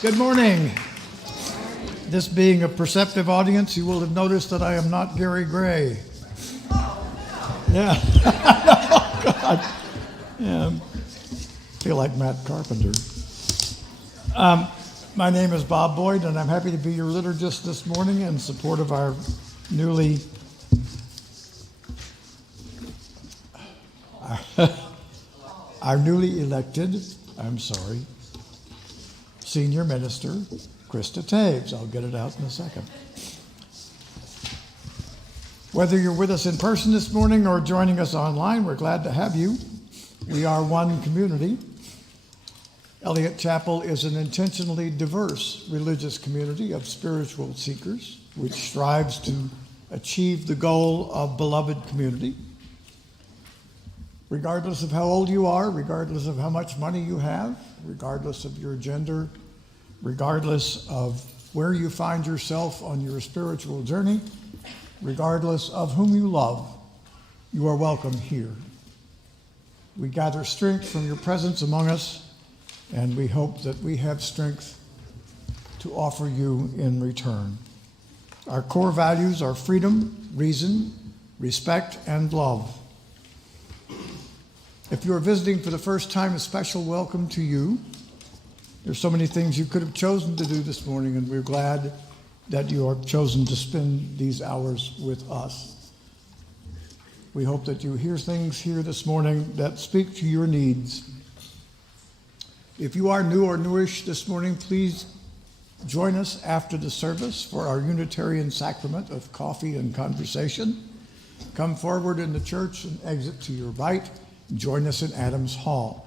Good morning. This being a perceptive audience, you will have noticed that I am not Gary Gray. Yeah. Oh, God. Yeah. Feel like Matt Carpenter. My name is Bob Boyd, and I'm happy to be your liturgist this morning in support of our newly elected, senior minister, Krista Taves. I'll get it out in a second. Whether you're with us in person this morning or joining us online, we're glad to have you. We are one community. Eliot Chapel is an intentionally diverse religious community of spiritual seekers, which strives to achieve the goal of beloved community. Regardless of how old you are, regardless of how much money you have, regardless of your gender, regardless of where you find yourself on your spiritual journey, regardless of whom you love, you are welcome here. We gather strength from your presence among us, and we hope that we have strength to offer you in return. Our core values are freedom, reason, respect, and love. If you are visiting for the first time, a special welcome to you. There's so many things you could have chosen to do this morning, and we're glad that you have chosen to spend these hours with us. We hope that you hear things here this morning that speak to your needs. If you are new or newish this morning, please join us after the service for our Unitarian sacrament of coffee and conversation. Come forward in the church and exit to your right. Join us in Adams Hall.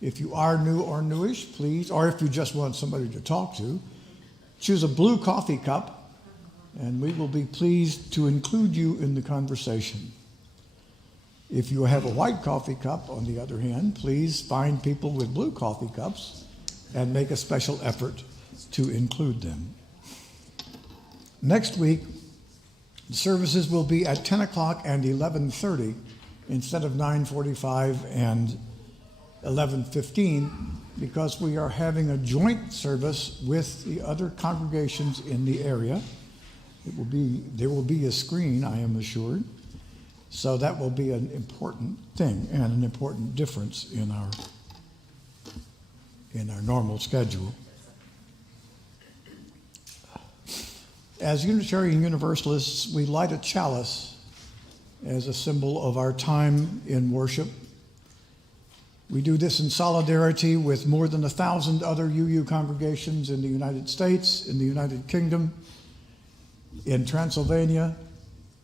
If you are new or newish, please, or if you just want somebody to talk to, choose a blue coffee cup, and we will be pleased to include you in the conversation. If you have a white coffee cup, on the other hand, please find people with blue coffee cups and make a special effort to include them. Next week, the services will be at 10 o'clock and 11:30 instead of 9:45 and 11:15, because we are having a joint service with the other congregations in the area. There will be a screen, I am assured. So that will be an important thing and an important difference in our normal schedule. As Unitarian Universalists, we light a chalice as a symbol of our time in worship. We do this in solidarity with more than 1,000 other UU congregations in the United States, in the United Kingdom, in Transylvania,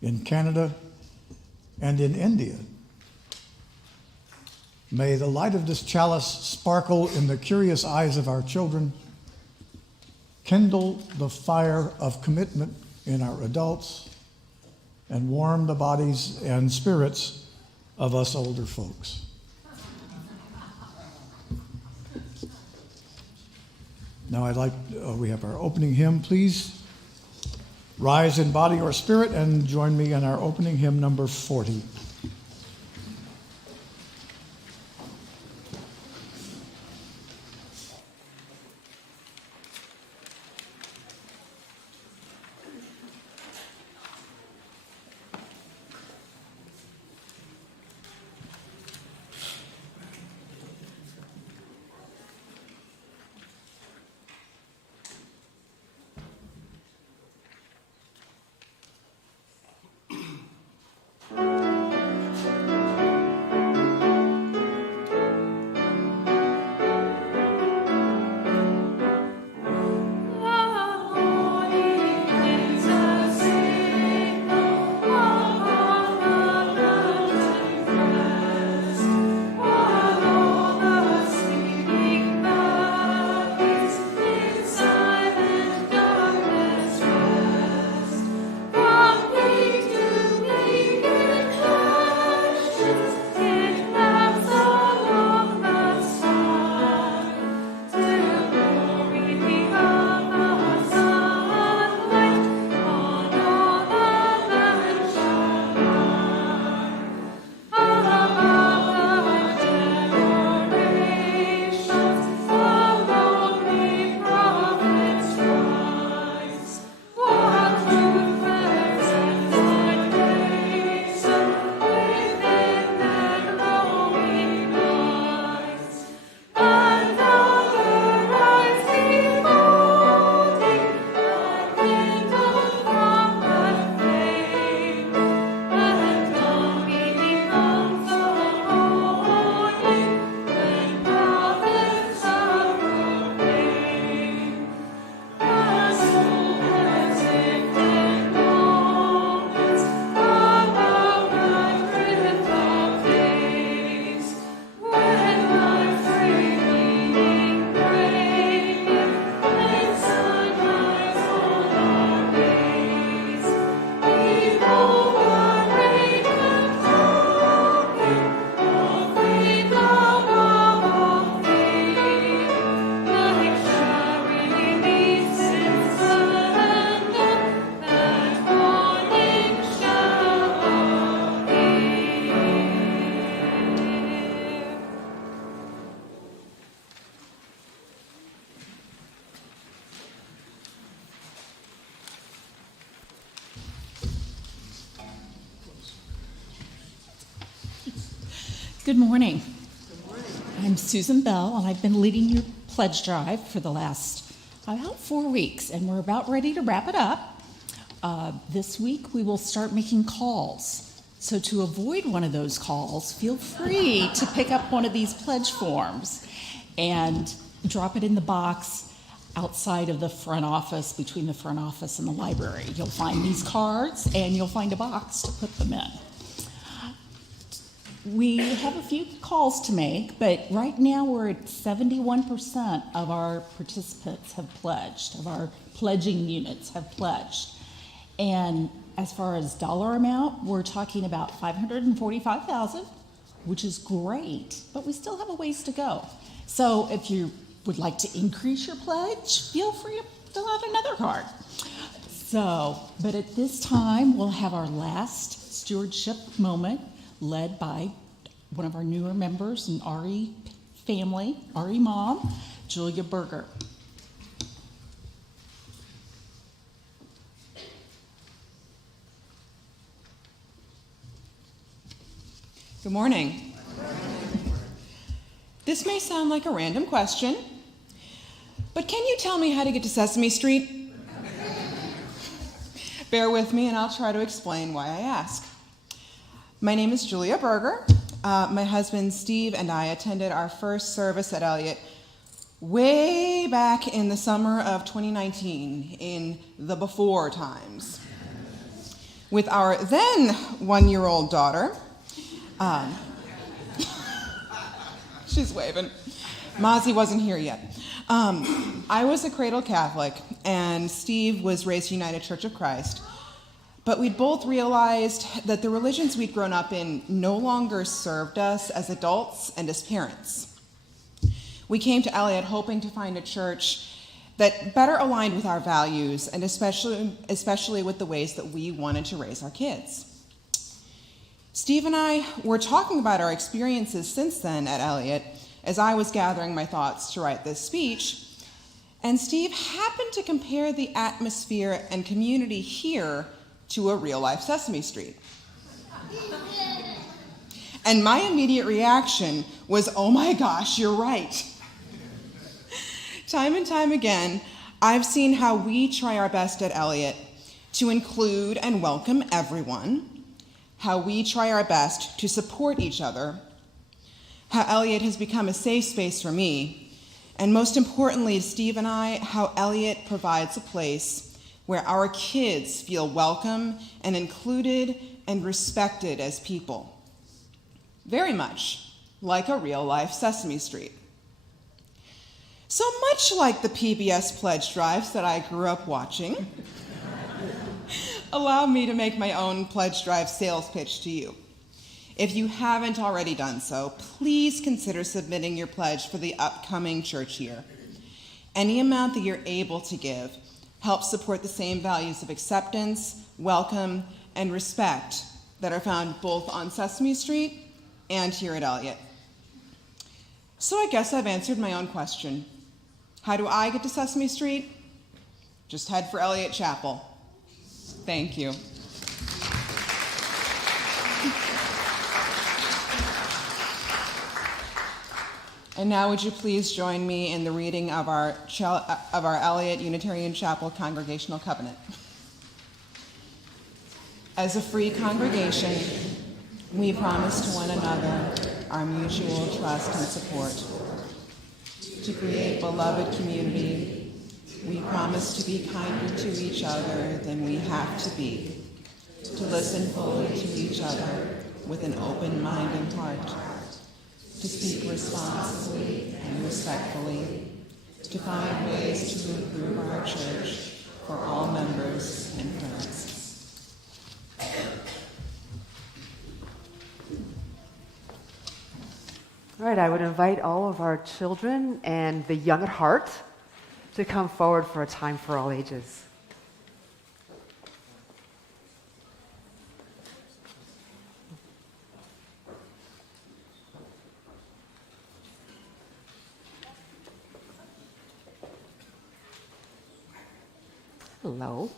in Canada, and in India. May the light of this chalice sparkle in the curious eyes of our children, kindle the fire of commitment in our adults, and warm the bodies and spirits of us older folks. Now we have our opening hymn. Please rise in body or spirit and join me in our opening hymn number 40. Good morning. I'm Susan Bell, and I've been leading your pledge drive for the last about 4 weeks, and we're about ready to wrap it up. This week, we will start making calls. So to avoid one of those calls, feel free to pick up one of these pledge forms and drop it in the box outside of the front office, between the front office and the library. You'll find these cards, and you'll find a box to put them in. We have a few calls to make, but right now we're at 71% of our participants have pledged, of our pledging units have pledged. And as far as dollar amount, we're talking about $545,000, which is great, but we still have a ways to go. So if you would like to increase your pledge, feel free to fill out another card. But at this time, we'll have our last stewardship moment, led by one of our newer members in RE family, RE mom, Julia Berger. Good morning. This may sound like a random question, but can you tell me how to get to Sesame Street? Bear with me and I'll try to explain why I ask. My name is Julia Berger. My husband Steve and I attended our first service at Eliot way back in the summer of 2019, in the before times, with our then 1-year-old daughter. She's waving. Mozzie wasn't here yet. I was a cradle Catholic, and Steve was raised United Church of Christ. but we'd both realized that the religions we'd grown up in no longer served us as adults and as parents. We came to Eliot hoping to find a church that better aligned with our values and especially with the ways that we wanted to raise our kids. Steve and I were talking about our experiences since then at Eliot as I was gathering my thoughts to write this speech, and Steve happened to compare the atmosphere and community here to a real-life Sesame Street. And my immediate reaction was, oh my gosh, you're right. Time and time again, I've seen how we try our best at Eliot to include and welcome everyone, how we try our best to support each other, how Eliot has become a safe space for me, and most importantly, Steve and I, how Eliot provides a place where our kids feel welcome and included and respected as people. Very much like a real-life Sesame Street. So much like the PBS pledge drives that I grew up watching, allow me to make my own pledge drive sales pitch to you. If you haven't already done so, please consider submitting your pledge for the upcoming church year. Any amount that you're able to give helps support the same values of acceptance, welcome, and respect that are found both on Sesame Street and here at Eliot. So I guess I've answered my own question. How do I get to Sesame Street? Just head for Eliot Chapel. Thank you. And now would you please join me in the reading of our Eliot Unitarian Chapel Congregational Covenant. As a free congregation, we promise to one another our mutual trust and support. To create beloved community, we promise to be kinder to each other than we have to be, to listen fully to each other with an open mind and heart, to speak responsibly and respectfully, to find ways to improve our church for all members and parents. All right, I would invite all of our children and the young at heart to come forward for a time for all ages. Hello.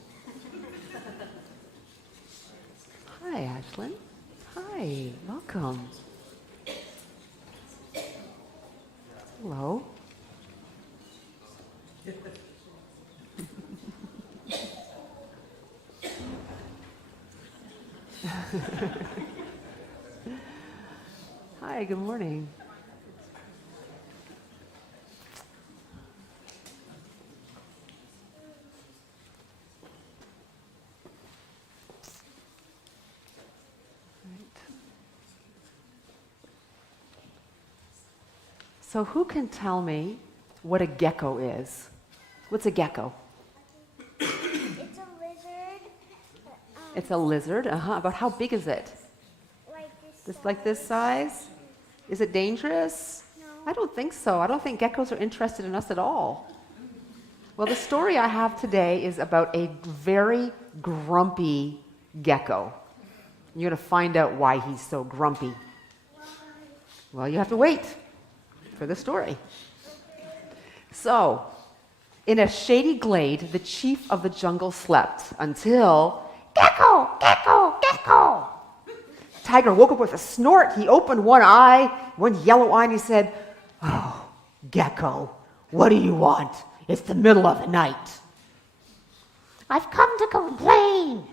Hi, Ashlyn. Hi, welcome. Hello. Hi, good morning. So who can tell me what a gecko is? What's a gecko? It's a lizard. It's a lizard? About how big is it? Like this size? Is it dangerous? No. I don't think so. I don't think geckos are interested in us at all. Well, the story I have today is about a very grumpy gecko. You're going to find out why he's so grumpy. Well, you have to wait for the story. So, in a shady glade, the chief of the jungle slept until gecko, gecko, gecko. Tiger woke up with a snort. He opened one yellow eye, and he said, "Oh, gecko, what do you want? It's the middle of the night." "I've come to complain."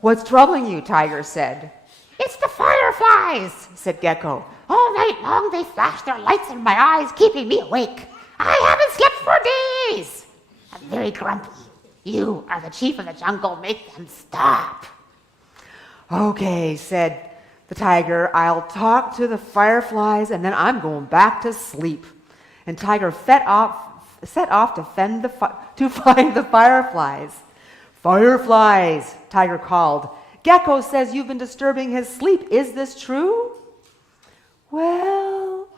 "What's troubling you?" Tiger said. "It's the fireflies," said Gecko. "All night long they flash their lights in my eyes, keeping me awake. I haven't slept for days. I'm very grumpy. You are the chief of the jungle. Make them stop." "Okay," said the tiger. "I'll talk to the fireflies, and then I'm going back to sleep." And Tiger set off to find the fireflies. Fireflies, Tiger called. Gecko says you've been disturbing his sleep. Is this true? Well,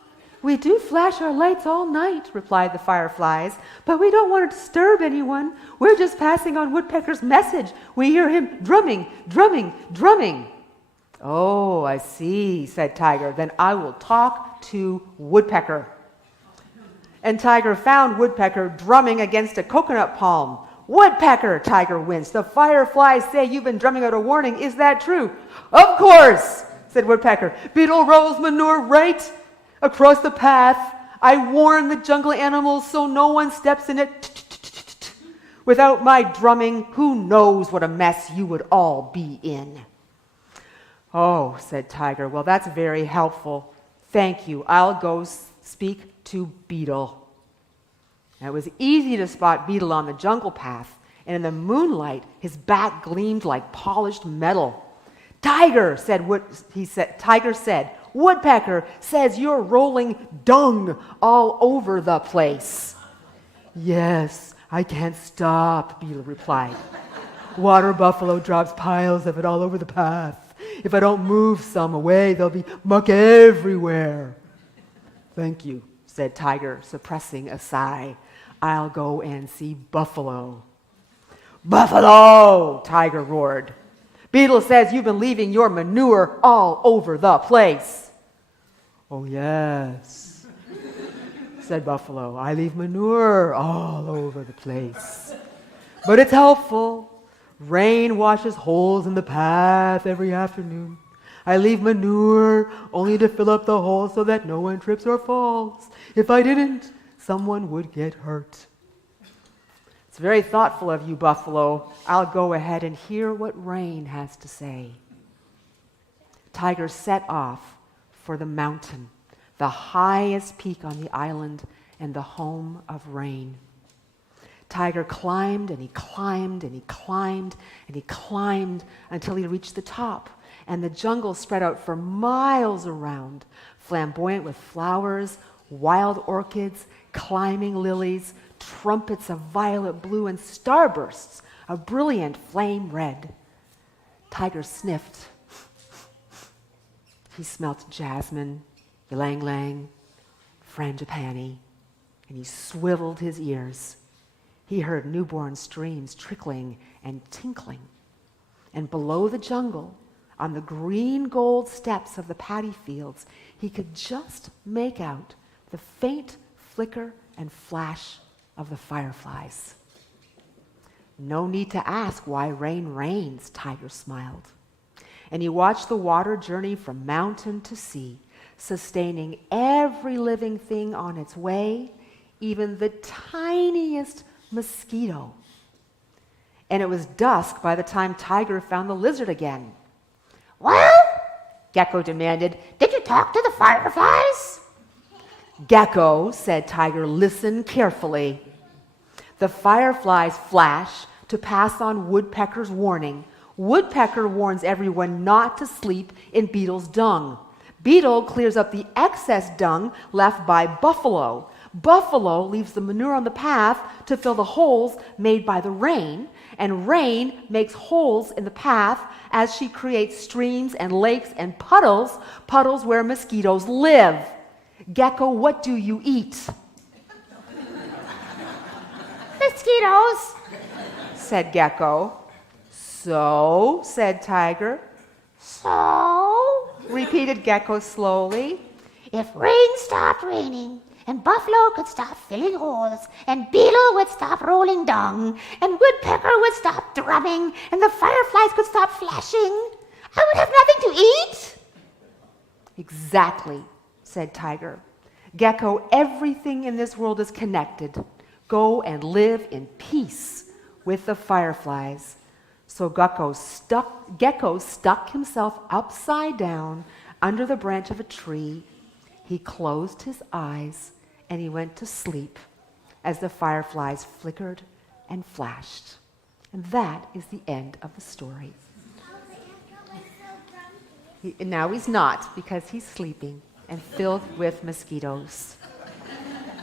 we do flash our lights all night, replied the fireflies, but we don't want to disturb anyone. We're just passing on Woodpecker's message. We hear him drumming, drumming, drumming. Oh, I see, said Tiger. Then I will talk to Woodpecker. And Tiger found Woodpecker drumming against a coconut palm. Woodpecker, Tiger winced. The fireflies say you've been drumming out a warning. Is that true? Of course, said Woodpecker. Beetle rolls manure right across the path. I warn the jungle animals so no one steps in it. Without my drumming, who knows what a mess you would all be in. Oh, said Tiger. Well, that's very helpful. Thank you. I'll go speak to Beetle. Now, it was easy to spot Beetle on the jungle path, and in the moonlight, his back gleamed like polished metal. Tiger said, Woodpecker says you're rolling dung all over the place. Yes, I can't stop, Beetle replied. Water buffalo drops piles of it all over the path. If I don't move some away, there'll be muck everywhere. Thank you, said Tiger, suppressing a sigh. I'll go and see Buffalo. Buffalo, Tiger roared. Beetle says you've been leaving your manure all over the place. Oh, yes, said Buffalo. I leave manure all over the place. But it's helpful. Rain washes holes in the path every afternoon. I leave manure only to fill up the holes so that no one trips or falls. If I didn't, someone would get hurt. It's very thoughtful of you, Buffalo. I'll go ahead and hear what Rain has to say. Tiger set off for the mountain, the highest peak on the island and the home of Rain. Tiger climbed and he climbed and he climbed and he climbed until he reached the top, and the jungle spread out for miles around, flamboyant with flowers, wild orchids, climbing lilies, trumpets of violet blue, and starbursts of brilliant flame red. Tiger sniffed. He smelt jasmine, ylang-ylang, frangipani, and he swiveled his ears. He heard newborn streams trickling and tinkling. And below the jungle, on the green gold steps of the paddy fields, he could just make out the faint flicker and flash of the fireflies. No need to ask why rain rains, Tiger smiled. And he watched the water journey from mountain to sea, sustaining every living thing on its way, even the tiniest mosquito. And it was dusk by the time Tiger found the lizard again. Well, Gecko demanded, did you talk to the fireflies? Gecko, said Tiger, listen carefully. The fireflies flash to pass on Woodpecker's warning. Woodpecker warns everyone not to sleep in Beetle's dung. Beetle clears up the excess dung left by Buffalo. Buffalo leaves the manure on the path to fill the holes made by the rain, and Rain makes holes in the path as she creates streams and lakes and puddles where mosquitoes live. Gecko, what do you eat? Mosquitoes. Said Gecko. So, said Tiger. So, Repeated Gecko slowly. if rain stopped raining, and Buffalo could stop filling holes, and Beetle would stop rolling dung, and Woodpecker would stop drumming, and the fireflies could stop flashing, I would have nothing to eat. Exactly, said Tiger. Gecko, everything in this world is connected. Go and live in peace with the fireflies. So Gecko stuck himself upside down under the branch of a tree. He closed his eyes and he went to sleep as the fireflies flickered and flashed. And that is the end of the story. Now he's not, because he's sleeping and filled with mosquitoes.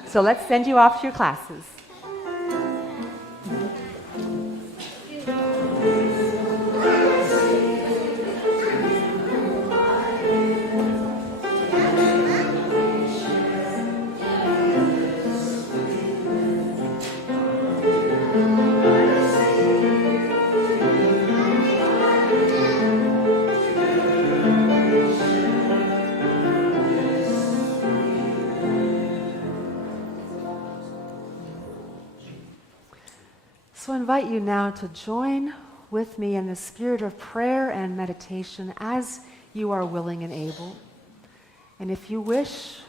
So let's send you off to your classes. invite you now to join with me in the spirit of prayer and meditation as you are willing and able. And if you wish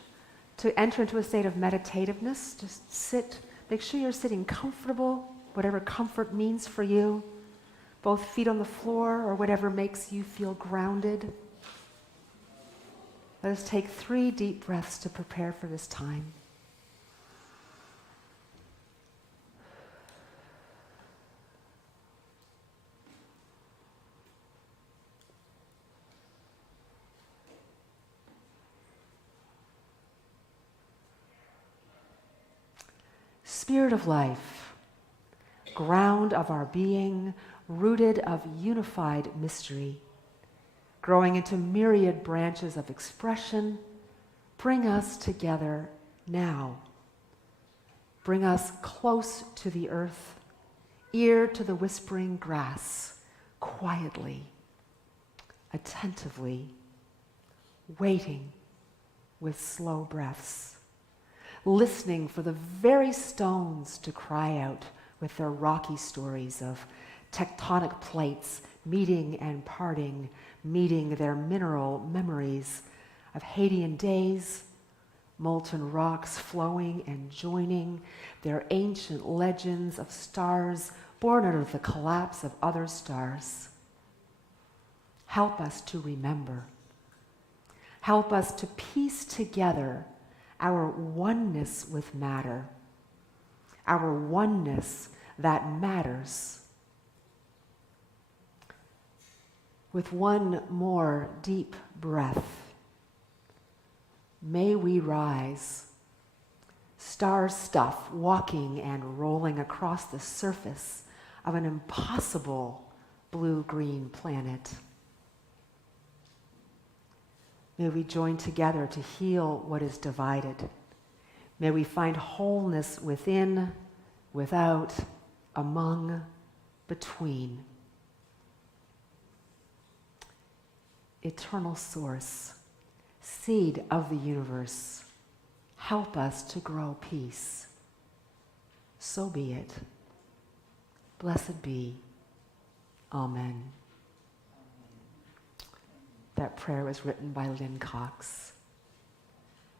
to enter into a state of meditativeness, just sit. Make sure you're sitting comfortable, whatever comfort means for you, both feet on the floor or whatever makes you feel grounded. Let us take 3 deep breaths to prepare for this time. Spirit of life, ground of our being, rooted of unified mystery, growing into myriad branches of expression, bring us together now. Bring us close to the earth, ear to the whispering grass, quietly, attentively, waiting with slow breaths, listening for the very stones to cry out with their rocky stories of tectonic plates meeting and parting, meeting their mineral memories of Hadean days, molten rocks flowing and joining, their ancient legends of stars born out of the collapse of other stars. Help us to remember. Help us to piece together our oneness with matter, our oneness that matters. With one more deep breath, may we rise, star stuff walking and rolling across the surface of an impossible blue-green planet. May we join together to heal what is divided. May we find wholeness within, without, among, between. Eternal source, seed of the universe, help us to grow peace. So be it. Blessed be. Amen. That prayer was written by Lynn Cox.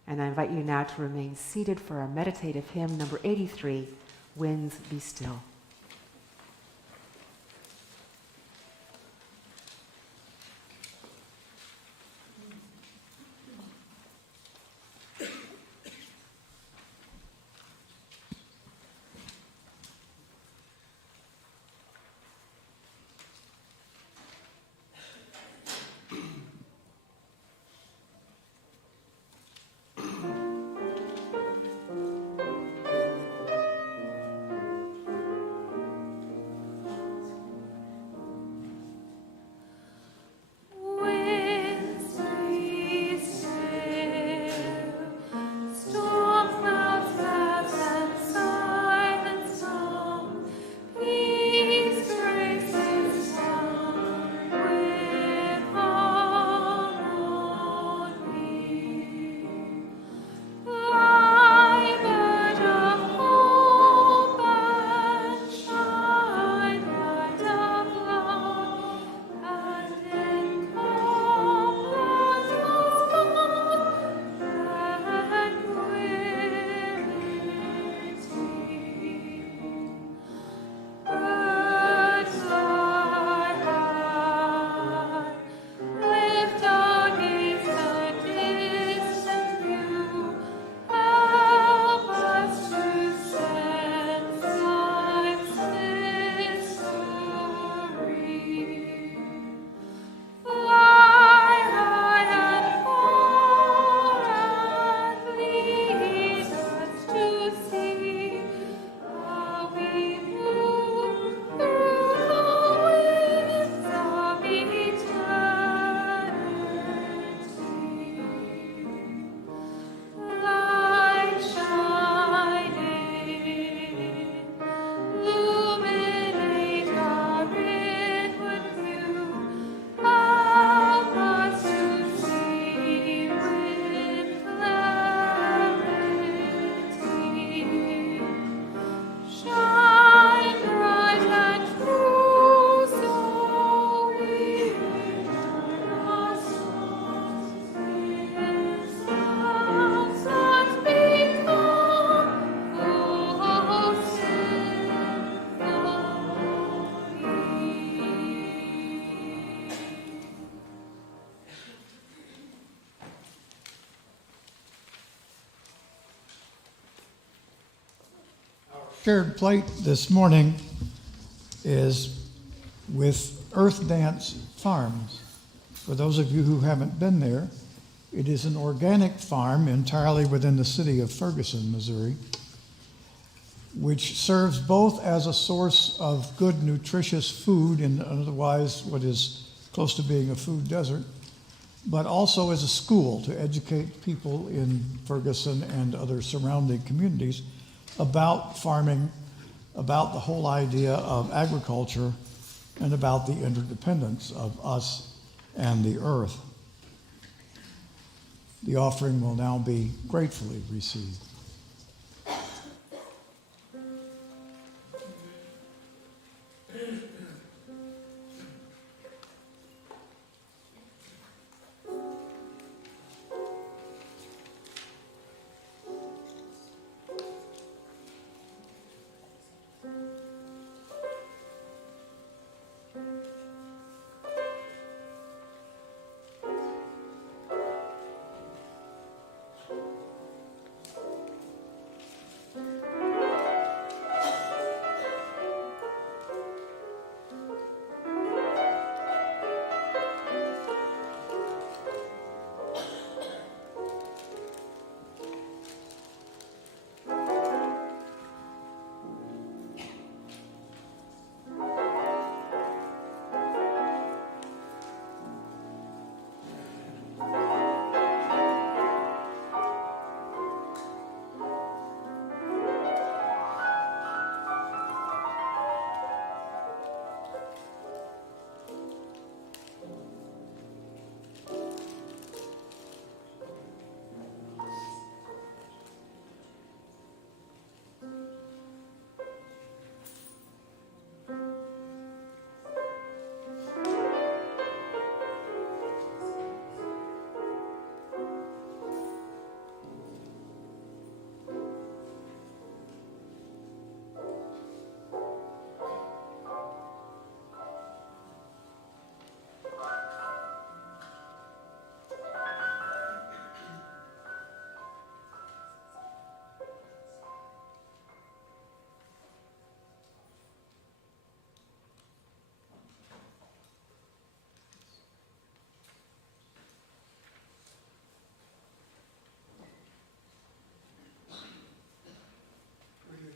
And I invite you now to remain seated for our meditative hymn, number 83, Winds Be Still. prepared plate this morning is with Earth Dance Farms. For those of you who haven't been there, it is an organic farm entirely within the city of Ferguson, Missouri, which serves both as a source of good, nutritious food in otherwise what is close to being a food desert, but also as a school to educate people in Ferguson and other surrounding communities about farming, about the whole idea of agriculture, and about the interdependence of us and the earth. The offering will now be gratefully received.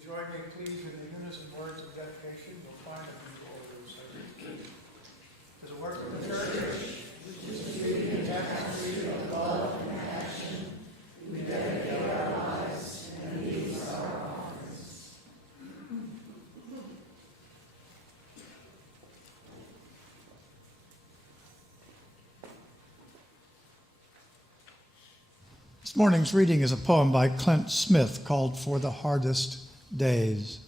Join me, please, in the unison words of dedication. You'll find them in the orders. As a work of the church, which is to be the tapestry of love and passion, we dedicate our lives and these are our offerings. This morning's reading is a poem by Clint Smith called For the Hardest Days.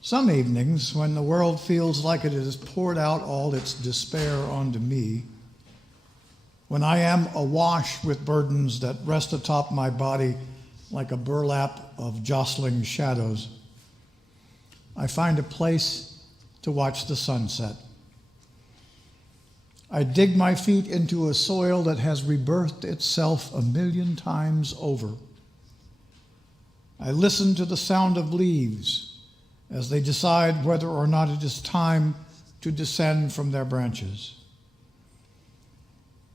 Some evenings, when the world feels like it has poured out all its despair onto me, when I am awash with burdens that rest atop my body like a burlap of jostling shadows, I find a place to watch the sunset. I dig my feet into a soil that has rebirthed itself 1,000,000 times over. I listen to the sound of leaves as they decide whether or not it is time to descend from their branches.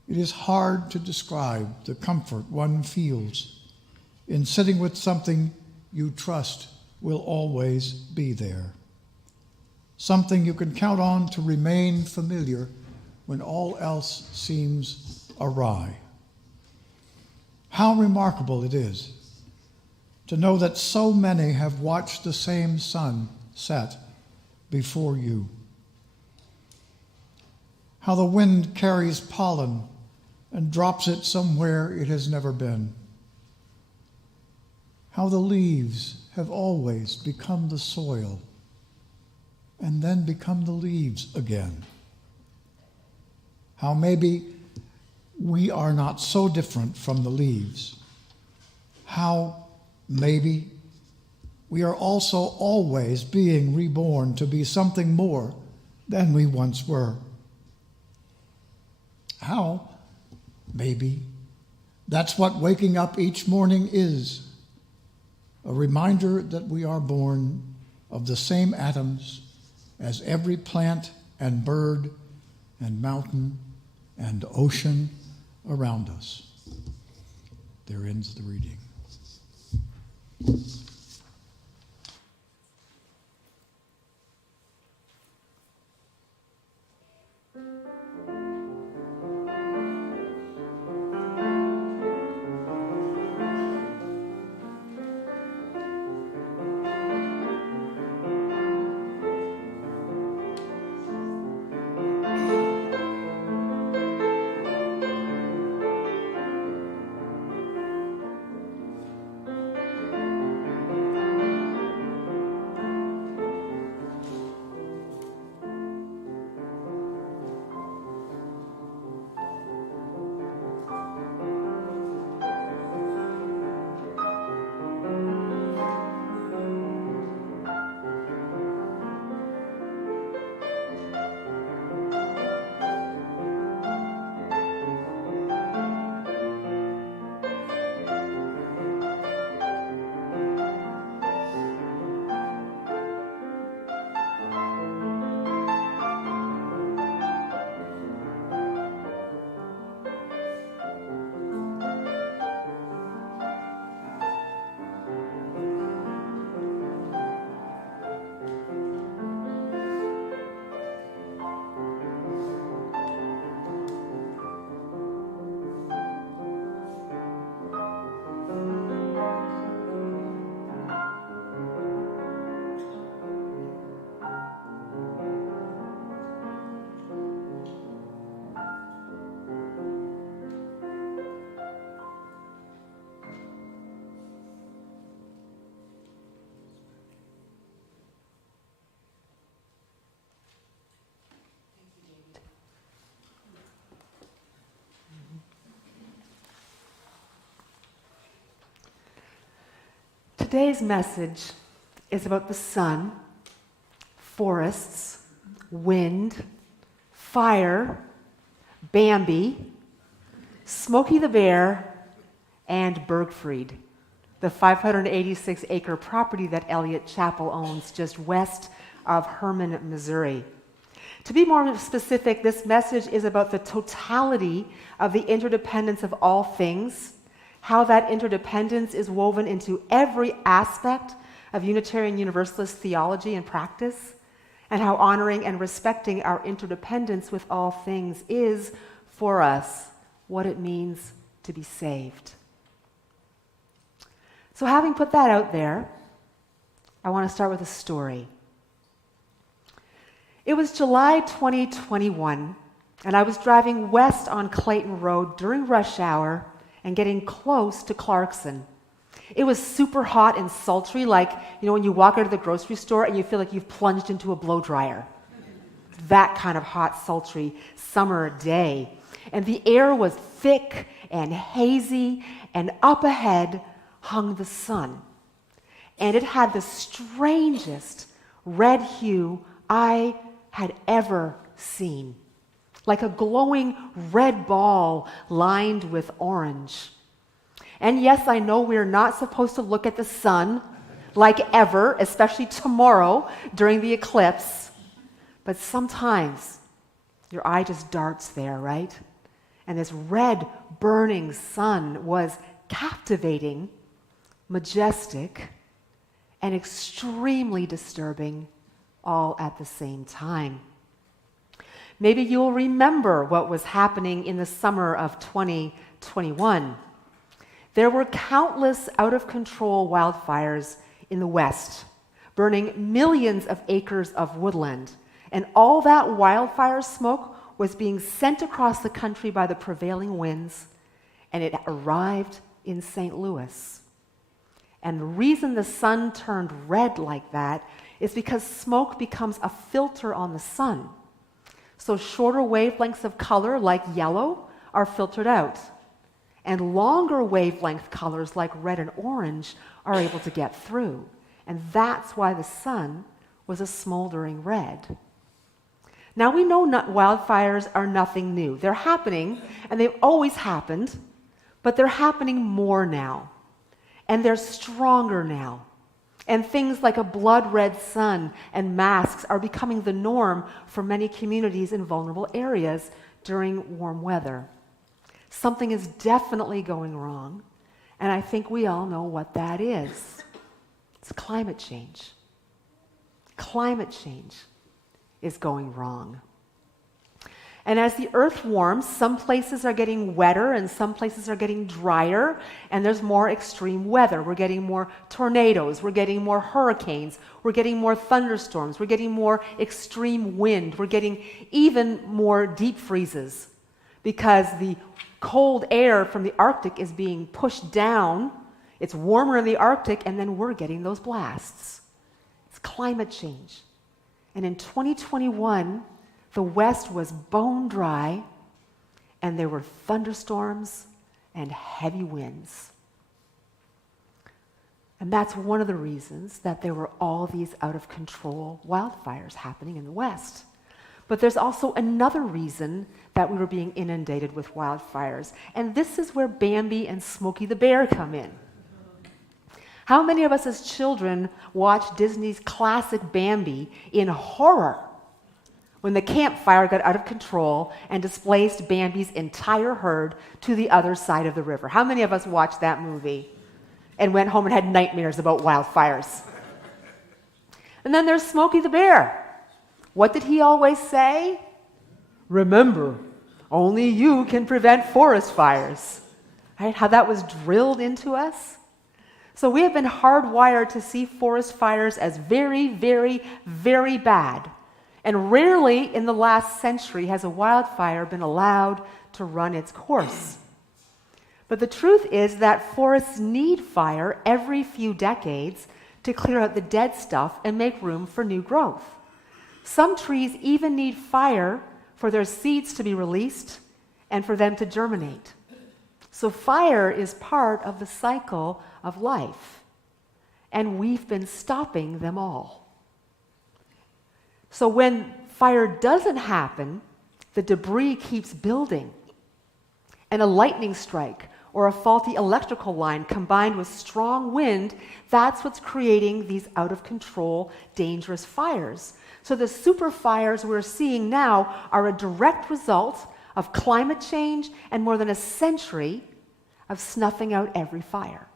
It is hard to describe the comfort one feels in sitting with something you trust will always be there, something you can count on to remain familiar when all else seems awry. How remarkable it is to know that so many have watched the same sun set before you. How the wind carries pollen and drops it somewhere it has never been. How the leaves have always become the soil and then become the leaves again. How maybe we are not so different from the leaves. How maybe we are also always being reborn to be something more than we once were. How maybe that's what waking up each morning is. a reminder that we are born of the same atoms as every plant and bird and mountain and ocean around us. There ends the reading. Today's message is about the sun, forests, wind, fire, Bambi, Smokey the Bear, and Bergfried, the 586-acre property that Eliot Chapel owns just west of Hermann, Missouri. To be more specific, this message is about the totality of the interdependence of all things, how that interdependence is woven into every aspect of Unitarian Universalist theology and practice, and how honoring and respecting our interdependence with all things is, for us, what it means to be saved. So having put that out there, I want to start with a story. It was July 2021, and I was driving west on Clayton Road during rush hour and getting close to Clarkson. It was super hot and sultry, like, when you walk out of the grocery store and you feel like you've plunged into a blow dryer. That kind of hot, sultry summer day. And the air was thick and hazy, and up ahead hung the sun. And it had the strangest red hue I had ever seen, like a glowing red ball lined with orange. And yes, I know we're not supposed to look at the sun like ever, especially tomorrow during the eclipse, but sometimes your eye just darts there, right? And this red burning sun was captivating, majestic, and extremely disturbing all at the same time. Maybe you'll remember what was happening in the summer of 2021. There were countless out-of-control wildfires in the West, burning millions of acres of woodland, and all that wildfire smoke was being sent across the country by the prevailing winds, and it arrived in St. Louis. And the reason the sun turned red like that is because smoke becomes a filter on the sun. So shorter wavelengths of color, like yellow, are filtered out. And longer wavelength colors, like red and orange, are able to get through. And that's why the sun was a smoldering red. Now we know wildfires are nothing new. They're happening, and they've always happened, but they're happening more now. And they're stronger now. And things like a blood red sun and masks are becoming the norm for many communities in vulnerable areas during warm weather. Something is definitely going wrong, and I think we all know what that is. It's climate change. Climate change is going wrong. And as the earth warms, some places are getting wetter and some places are getting drier, and there's more extreme weather. We're getting more tornadoes, we're getting more hurricanes, we're getting more thunderstorms, we're getting more extreme wind, we're getting even more deep freezes because the cold air from the Arctic is being pushed down. It's warmer in the Arctic, and then we're getting those blasts. It's climate change. And in 2021, the West was bone dry, and there were thunderstorms and heavy winds. And that's one of the reasons that there were all these out-of-control wildfires happening in the West. But there's also another reason that we were being inundated with wildfires, and this is where Bambi and Smokey the Bear come in. How many of us as children watched Disney's classic Bambi in horror when the campfire got out of control and displaced Bambi's entire herd to the other side of the river? How many of us watched that movie and went home and had nightmares about wildfires? And then there's Smokey the Bear. What did he always say? Remember, only you can prevent forest fires. Right? How that was drilled into us. So we have been hardwired to see forest fires as very, very, very bad. And rarely in the last century has a wildfire been allowed to run its course. But the truth is that forests need fire every few decades to clear out the dead stuff and make room for new growth. Some trees even need fire for their seeds to be released and for them to germinate. So fire is part of the cycle of life, and we've been stopping them all. So when fire doesn't happen, the debris keeps building. And a lightning strike or a faulty electrical line combined with strong wind, that's what's creating these out-of-control, dangerous fires. So the super fires we're seeing now are a direct result of climate change and more than a century of snuffing out every fire.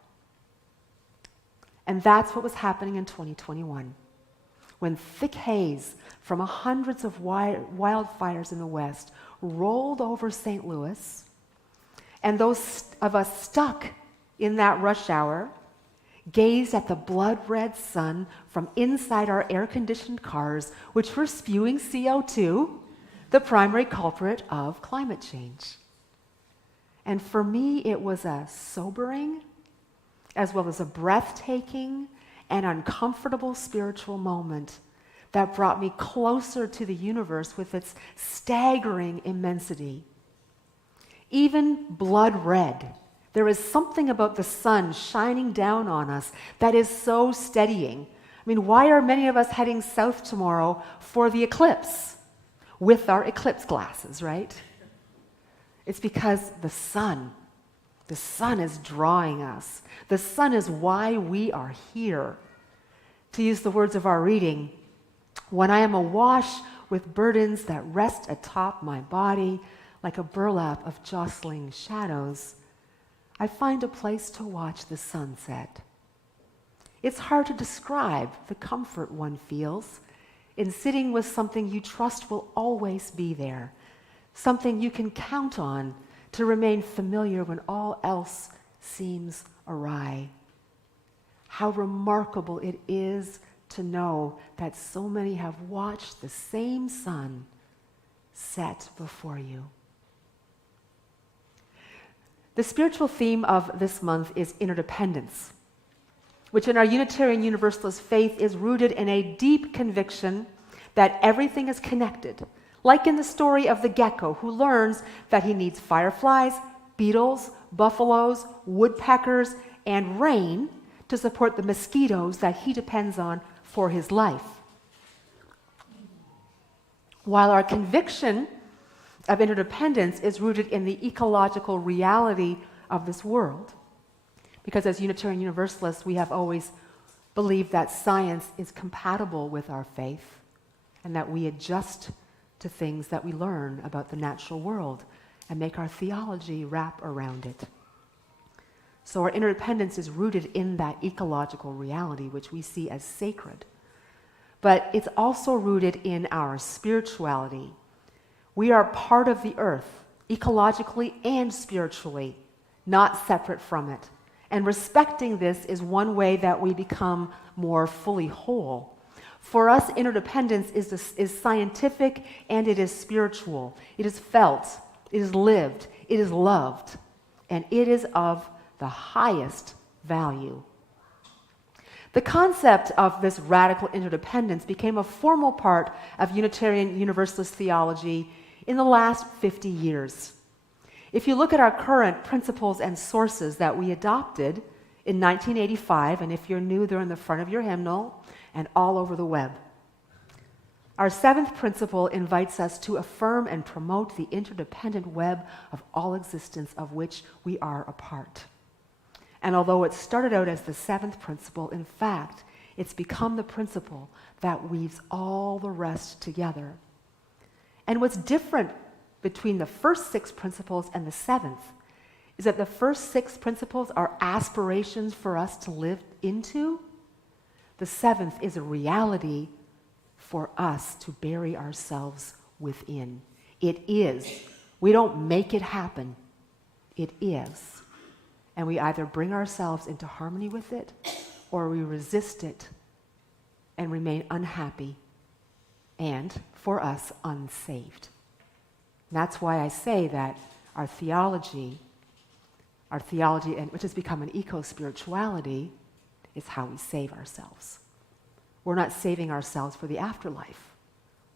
And that's what was happening in 2021. When thick haze from hundreds of wildfires in the West rolled over St. Louis, and those of us stuck in that rush hour gazed at the blood-red sun from inside our air-conditioned cars, which were spewing CO2, the primary culprit of climate change. And for me, it was a sobering, as well as a breathtaking and uncomfortable spiritual moment that brought me closer to the universe with its staggering immensity. Even blood red, there is something about the sun shining down on us that is so steadying. I mean, why are many of us heading south tomorrow for the eclipse with our eclipse glasses, right? It's because the sun is drawing us. The sun is why we are here. To use the words of our reading, when I am awash with burdens that rest atop my body like a burlap of jostling shadows, I find a place to watch the sunset. It's hard to describe the comfort one feels in sitting with something you trust will always be there, something you can count on to remain familiar when all else seems awry. How remarkable it is to know that so many have watched the same sun set before you. The spiritual theme of this month is interdependence, which in our Unitarian Universalist faith is rooted in a deep conviction that everything is connected, like in the story of the gecko who learns that he needs fireflies, beetles, buffaloes, woodpeckers, and rain to support the mosquitoes that he depends on for his life. While our conviction of interdependence is rooted in the ecological reality of this world, because as Unitarian Universalists, we have always believed that science is compatible with our faith and that we adjust to things that we learn about the natural world and make our theology wrap around it. So our interdependence is rooted in that ecological reality, which we see as sacred. But it's also rooted in our spirituality. We are part of the earth, ecologically and spiritually, not separate from it. And respecting this is one way that we become more fully whole. For us, interdependence is scientific and it is spiritual. It is felt, it is lived, it is loved, and it is of the highest value. The concept of this radical interdependence became a formal part of Unitarian Universalist theology in the last 50 years. If you look at our current principles and sources that we adopted in 1985, and if you're new, they're in the front of your hymnal and all over the web. Our seventh principle invites us to affirm and promote the interdependent web of all existence of which we are a part. And although it started out as the seventh principle, in fact, it's become the principle that weaves all the rest together. And what's different between the first six principles and the seventh is that the first six principles are aspirations for us to live into. The seventh is a reality for us to bury ourselves within. It is. We don't make it happen. It is. And we either bring ourselves into harmony with it or we resist it and remain unhappy and, for us, unsaved. And that's why I say that our theology, which has become an eco-spirituality, is how we save ourselves. We're not saving ourselves for the afterlife.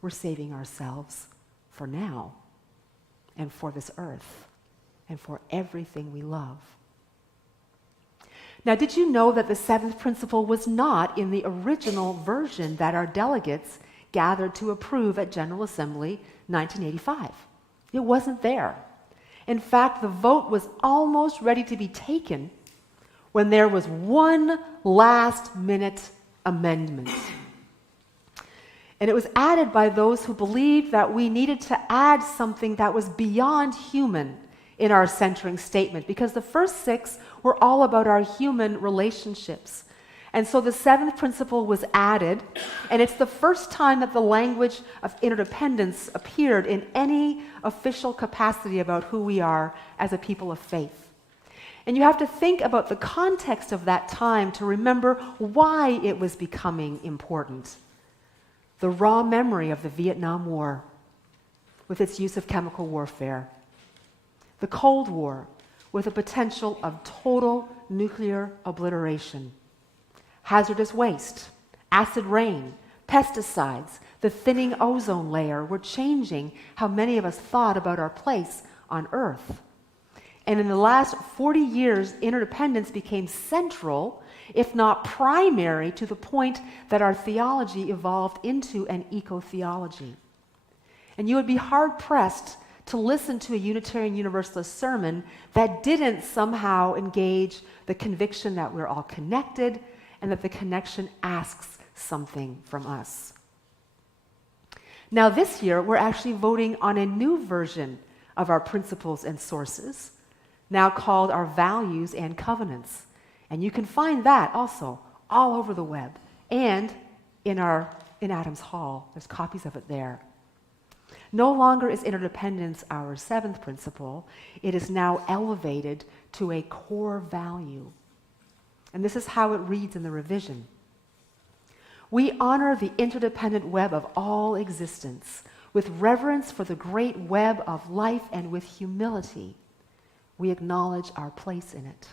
We're saving ourselves for now and for this earth and for everything we love. Now, did you know that the seventh principle was not in the original version that our delegates gathered to approve at General Assembly 1985? It wasn't there. In fact, the vote was almost ready to be taken when there was one last-minute amendment. And it was added by those who believed that we needed to add something that was beyond human in our centering statement, because the first six were all about our human relationships. And so the seventh principle was added, and it's the first time that the language of interdependence appeared in any official capacity about who we are as a people of faith. And you have to think about the context of that time to remember why it was becoming important. The raw memory of the Vietnam War, with its use of chemical warfare. The Cold War, with the potential of total nuclear obliteration. Hazardous waste, acid rain, pesticides, the thinning ozone layer were changing how many of us thought about our place on Earth. And in the last 40 years, interdependence became central, if not primary, to the point that our theology evolved into an eco-theology. And you would be hard-pressed to listen to a Unitarian Universalist sermon that didn't somehow engage the conviction that we're all connected and that the connection asks something from us. Now this year, we're actually voting on a new version of our principles and sources, now called our values and covenants. And you can find that also all over the web and in Adams Hall. There's copies of it there. No longer is interdependence our seventh principle. It is now elevated to a core value. And this is how it reads in the revision. We honor the interdependent web of all existence with reverence for the great web of life, and with humility we acknowledge our place in it.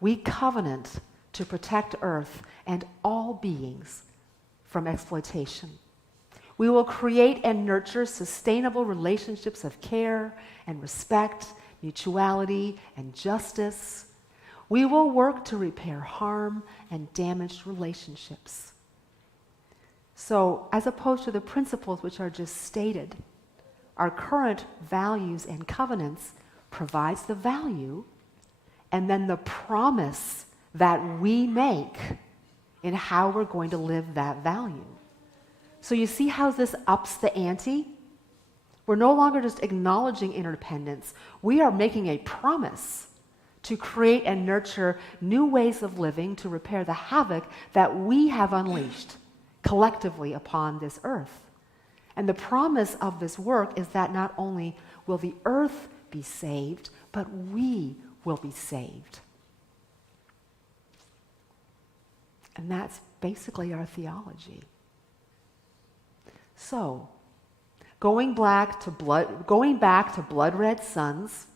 We covenant to protect Earth and all beings from exploitation. We will create and nurture sustainable relationships of care and respect, mutuality and justice. We will work to repair harm and damaged relationships. So, as opposed to the principles which are just stated, our current values and covenants provides the value and then the promise that we make in how we're going to live that value. So you see how this ups the ante? We're no longer just acknowledging interdependence. We are making a promise to create and nurture new ways of living to repair the havoc that we have unleashed collectively upon this earth. And the promise of this work is that not only will the earth be saved, but we will be saved. And that's basically our theology. So, going back to Blood Red Suns,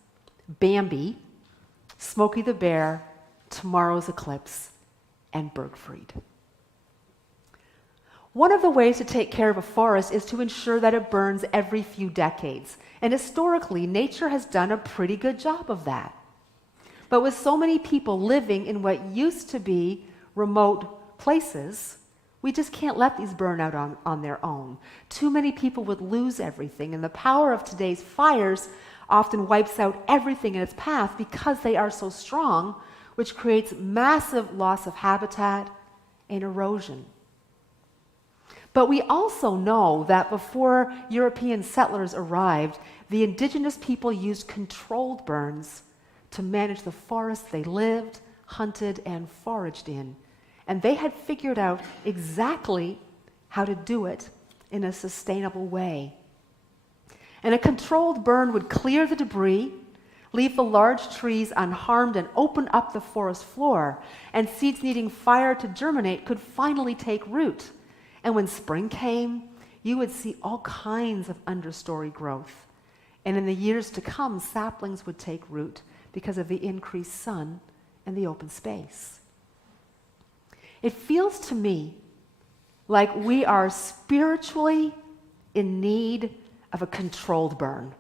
Bambi, Smokey the Bear, Tomorrow's Eclipse, and Bergfried. One of the ways to take care of a forest is to ensure that it burns every few decades. And historically, nature has done a pretty good job of that. But with so many people living in what used to be remote places, we just can't let these burn out on their own. Too many people would lose everything, and the power of today's fires often wipes out everything in its path because they are so strong, which creates massive loss of habitat and erosion. But we also know that before European settlers arrived, the indigenous people used controlled burns to manage the forests they lived, hunted, and foraged in. And they had figured out exactly how to do it in a sustainable way. And a controlled burn would clear the debris, leave the large trees unharmed, and open up the forest floor, and seeds needing fire to germinate could finally take root. And when spring came, you would see all kinds of understory growth. And in the years to come, saplings would take root because of the increased sun and the open space. It feels to me like we are spiritually in need of a controlled burn.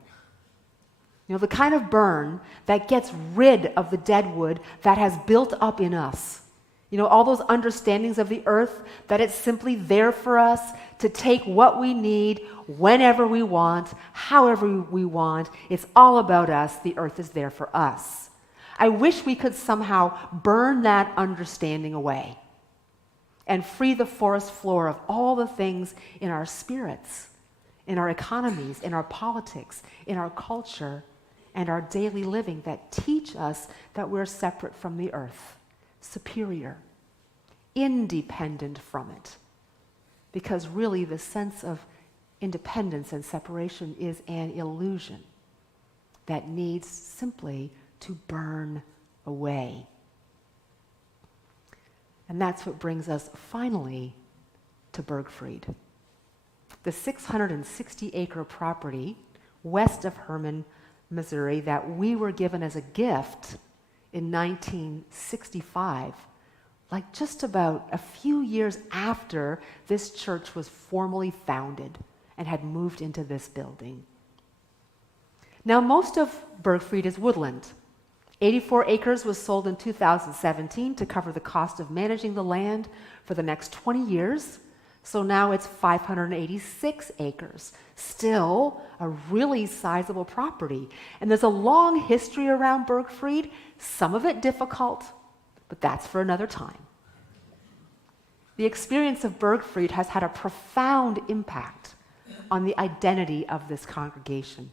You know, the kind of burn that gets rid of the dead wood that has built up in us. You know, all those understandings of the earth, that it's simply there for us to take what we need whenever we want, however we want. It's all about us. The earth is there for us. I wish we could somehow burn that understanding away and free the forest floor of all the things in our spirits, in our economies, in our politics, in our culture, and our daily living that teach us that we're separate from the earth, superior, independent from it. Because really the sense of independence and separation is an illusion that needs simply to burn away. And that's what brings us finally to Bergfried, the 660-acre property west of Hermann, Missouri, that we were given as a gift in 1965, like just about a few years after this church was formally founded and had moved into this building. Now, most of Bergfried is woodland. 84 acres was sold in 2017 to cover the cost of managing the land for the next 20 years. So now it's 586 acres. Still a really sizable property. And there's a long history around Bergfried, some of it difficult, but that's for another time. The experience of Bergfried has had a profound impact on the identity of this congregation.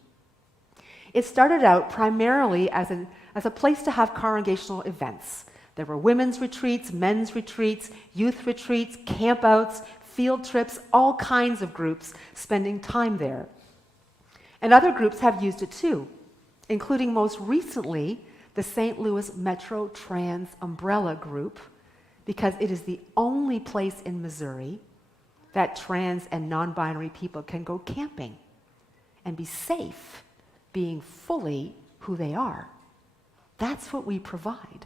It started out primarily as a place to have congregational events. There were women's retreats, men's retreats, youth retreats, campouts, field trips, all kinds of groups spending time there. And other groups have used it too, including most recently the St. Louis Metro Trans Umbrella Group, because it is the only place in Missouri that trans and non-binary people can go camping and be safe, being fully who they are. That's what we provide.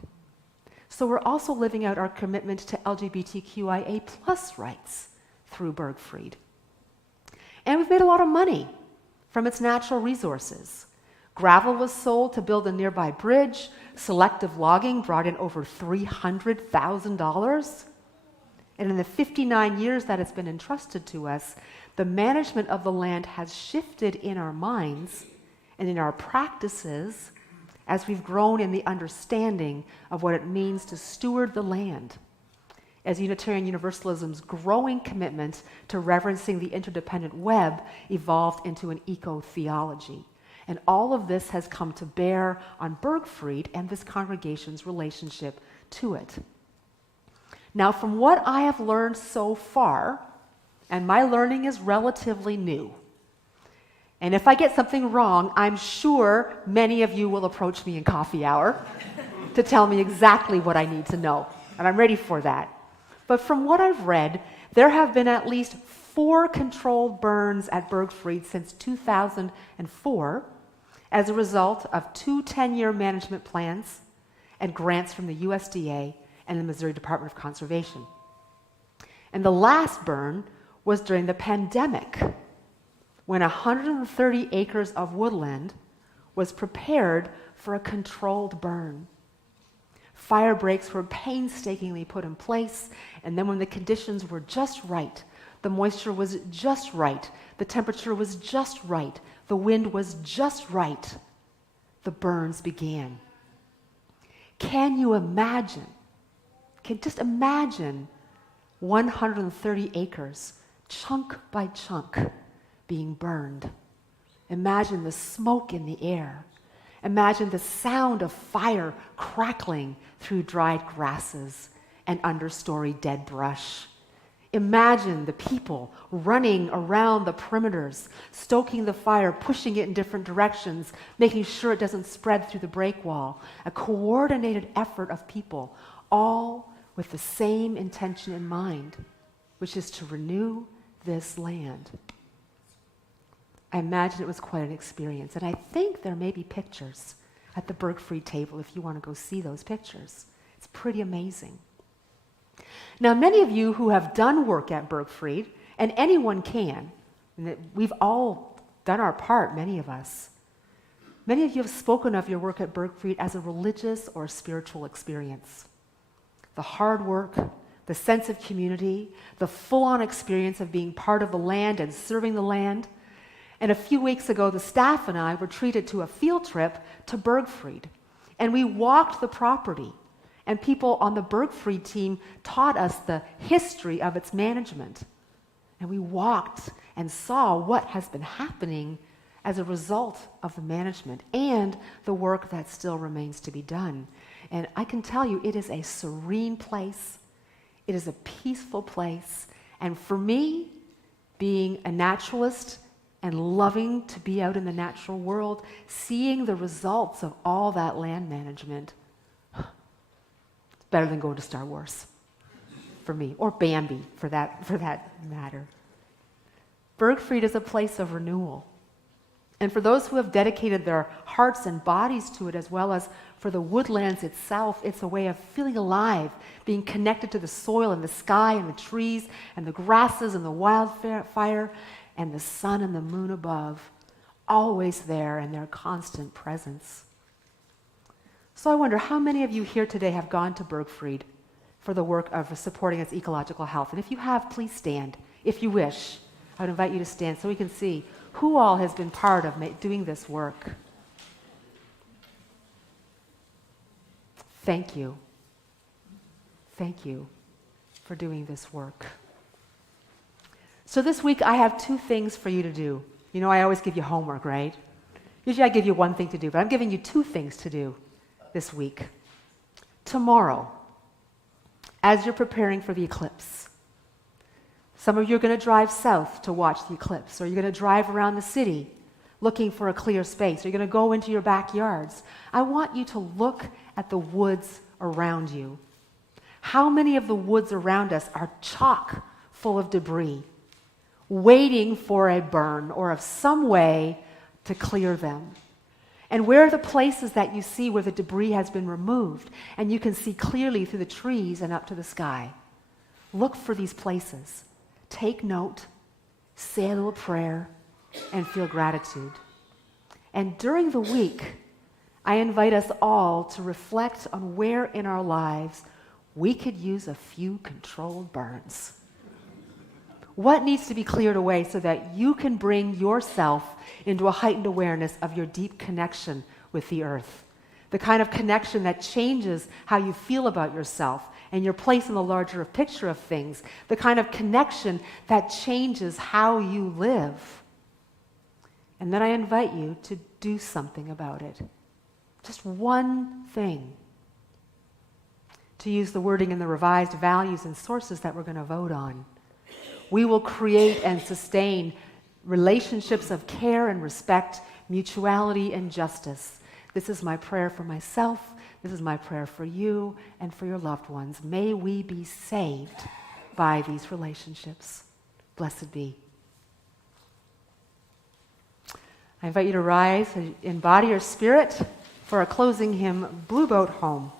So we're also living out our commitment to LGBTQIA+ rights through Bergfried. And we've made a lot of money from its natural resources. Gravel was sold to build a nearby bridge. Selective logging brought in over $300,000. And in the 59 years that it's been entrusted to us, the management of the land has shifted in our minds and in our practices as we've grown in the understanding of what it means to steward the land, as Unitarian Universalism's growing commitment to reverencing the interdependent web evolved into an eco-theology. And all of this has come to bear on Bergfried and this congregation's relationship to it. Now, from what I have learned so far, and my learning is relatively new, and if I get something wrong, I'm sure many of you will approach me in coffee hour to tell me exactly what I need to know, and I'm ready for that. But from what I've read, there have been at least 4 controlled burns at Bergfried since 2004 as a result of 2 10-year management plans and grants from the USDA and the Missouri Department of Conservation. And the last burn was during the pandemic, when 130 acres of woodland was prepared for a controlled burn. Fire breaks were painstakingly put in place, and then when the conditions were just right, the moisture was just right, the temperature was just right, the wind was just right, the burns began. Can you imagine? Just imagine 130 acres, chunk by chunk, being burned. Imagine the smoke in the air. Imagine the sound of fire crackling through dried grasses and understory dead brush. Imagine the people running around the perimeters, stoking the fire, pushing it in different directions, making sure it doesn't spread through the break wall. A coordinated effort of people, all with the same intention in mind, which is to renew this land. I imagine it was quite an experience, and I think there may be pictures at the Bergfried table if you want to go see those pictures. It's pretty amazing. Now, many of you who have done work at Bergfried, and anyone can, and we've all done our part, many of us, many of you have spoken of your work at Bergfried as a religious or spiritual experience. The hard work, the sense of community, the full-on experience of being part of the land and serving the land. And a few weeks ago, the staff and I were treated to a field trip to Bergfried, and we walked the property. And people on the Bergfried team taught us the history of its management. And we walked and saw what has been happening as a result of the management and the work that still remains to be done. And I can tell you, it is a serene place. It is a peaceful place. And for me, being a naturalist and loving to be out in the natural world, seeing the results of all that land management, better than going to Star Wars for me, or Bambi for that matter. Bergfried is a place of renewal. And for those who have dedicated their hearts and bodies to it, as well as for the woodlands itself, it's a way of feeling alive, being connected to the soil and the sky and the trees and the grasses and the wildfire and the sun and the moon above, always there in their constant presence. So I wonder, how many of you here today have gone to Bergfried for the work of supporting its ecological health? And if you have, please stand. If you wish, I would invite you to stand so we can see who all has been part of doing this work. Thank you. Thank you for doing this work. So this week I have 2 things for you to do. You know, I always give you homework, right? Usually I give you 1 thing to do, but I'm giving you 2 things to do this week. Tomorrow, as you're preparing for the eclipse, some of you are going to drive south to watch the eclipse, or you're going to drive around the city looking for a clear space, or you're going to go into your backyards. I want you to look at the woods around you. How many of the woods around us are chock full of debris, waiting for a burn or of some way to clear them? And where are the places that you see where the debris has been removed and you can see clearly through the trees and up to the sky? Look for these places. Take note, say a little prayer, and feel gratitude. And during the week, I invite us all to reflect on where in our lives we could use a few controlled burns. What needs to be cleared away so that you can bring yourself into a heightened awareness of your deep connection with the earth? the kind of connection that changes how you feel about yourself and your place in the larger picture of things, the kind of connection that changes how you live. And then I invite you to do something about it. Just one thing. To use the wording in the revised values and sources that we're going to vote on. We will create and sustain relationships of care and respect, mutuality and justice. This is my prayer for myself. This is my prayer for you and for your loved ones. May we be saved by these relationships. Blessed be. I invite you to rise in body or spirit for our closing hymn, Blue Boat Home.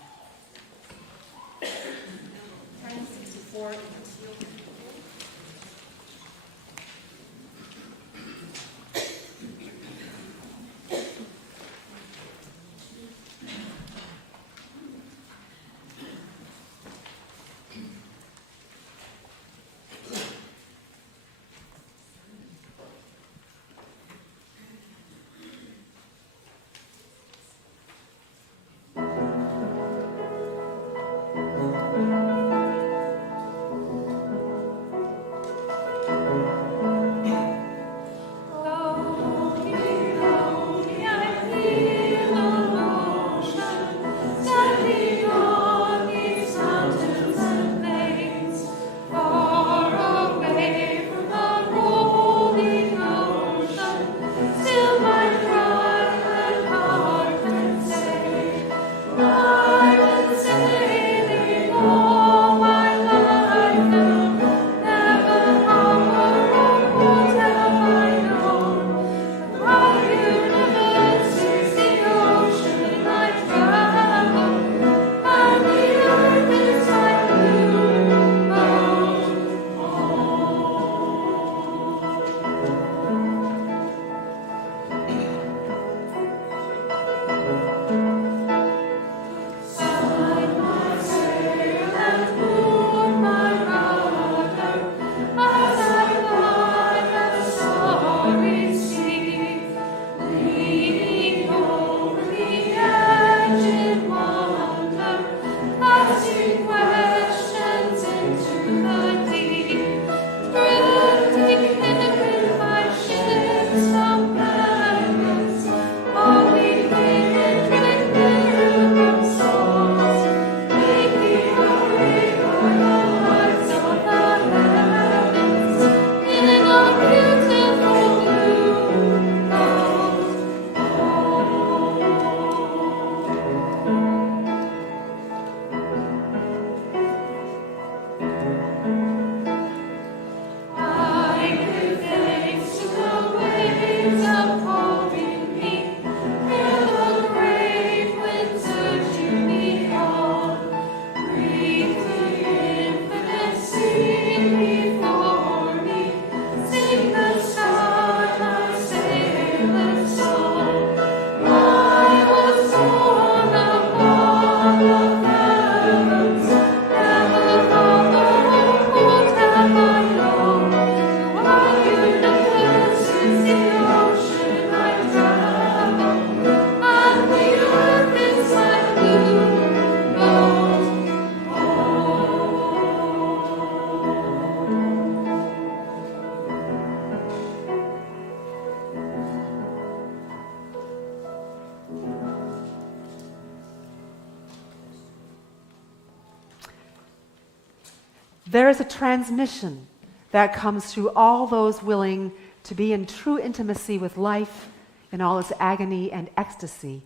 There is a transmission that comes through all those willing to be in true intimacy with life in all its agony and ecstasy.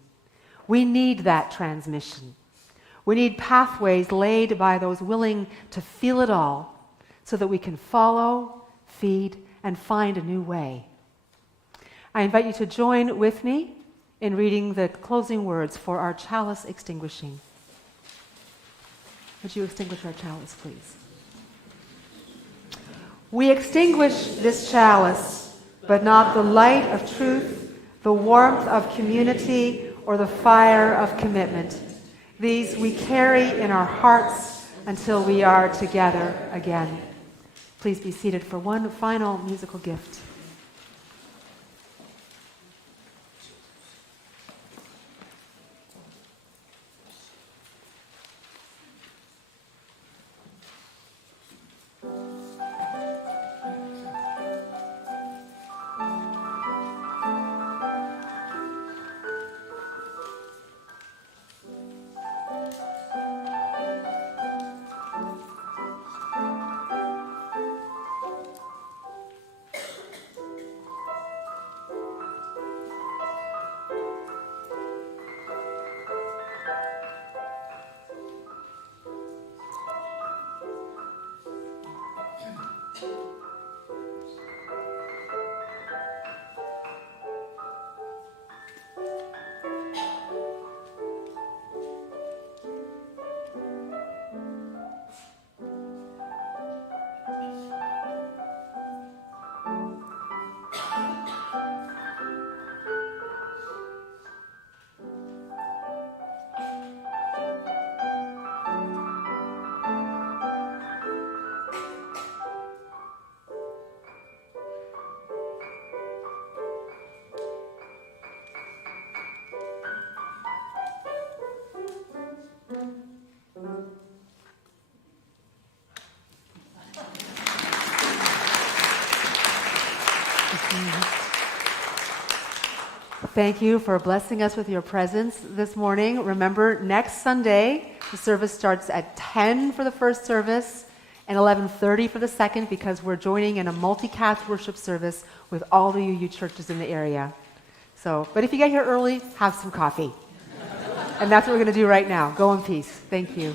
We need that transmission. We need pathways laid by those willing to feel it all so that we can follow, feed, and find a new way. I invite you to join with me in reading the closing words for our chalice extinguishing. Would you extinguish our chalice, please? We extinguish this chalice, but not the light of truth, the warmth of community, or the fire of commitment. These we carry in our hearts until we are together again. Please be seated for one final musical gift. Thank you for blessing us with your presence this morning. Remember, next Sunday, the service starts at 10 for the first service and 11:30 for the second, because we're joining in a multicast worship service with all the UU churches in the area. So, but if you get here early, have some coffee. And that's what we're going to do right now. Go in peace. Thank you.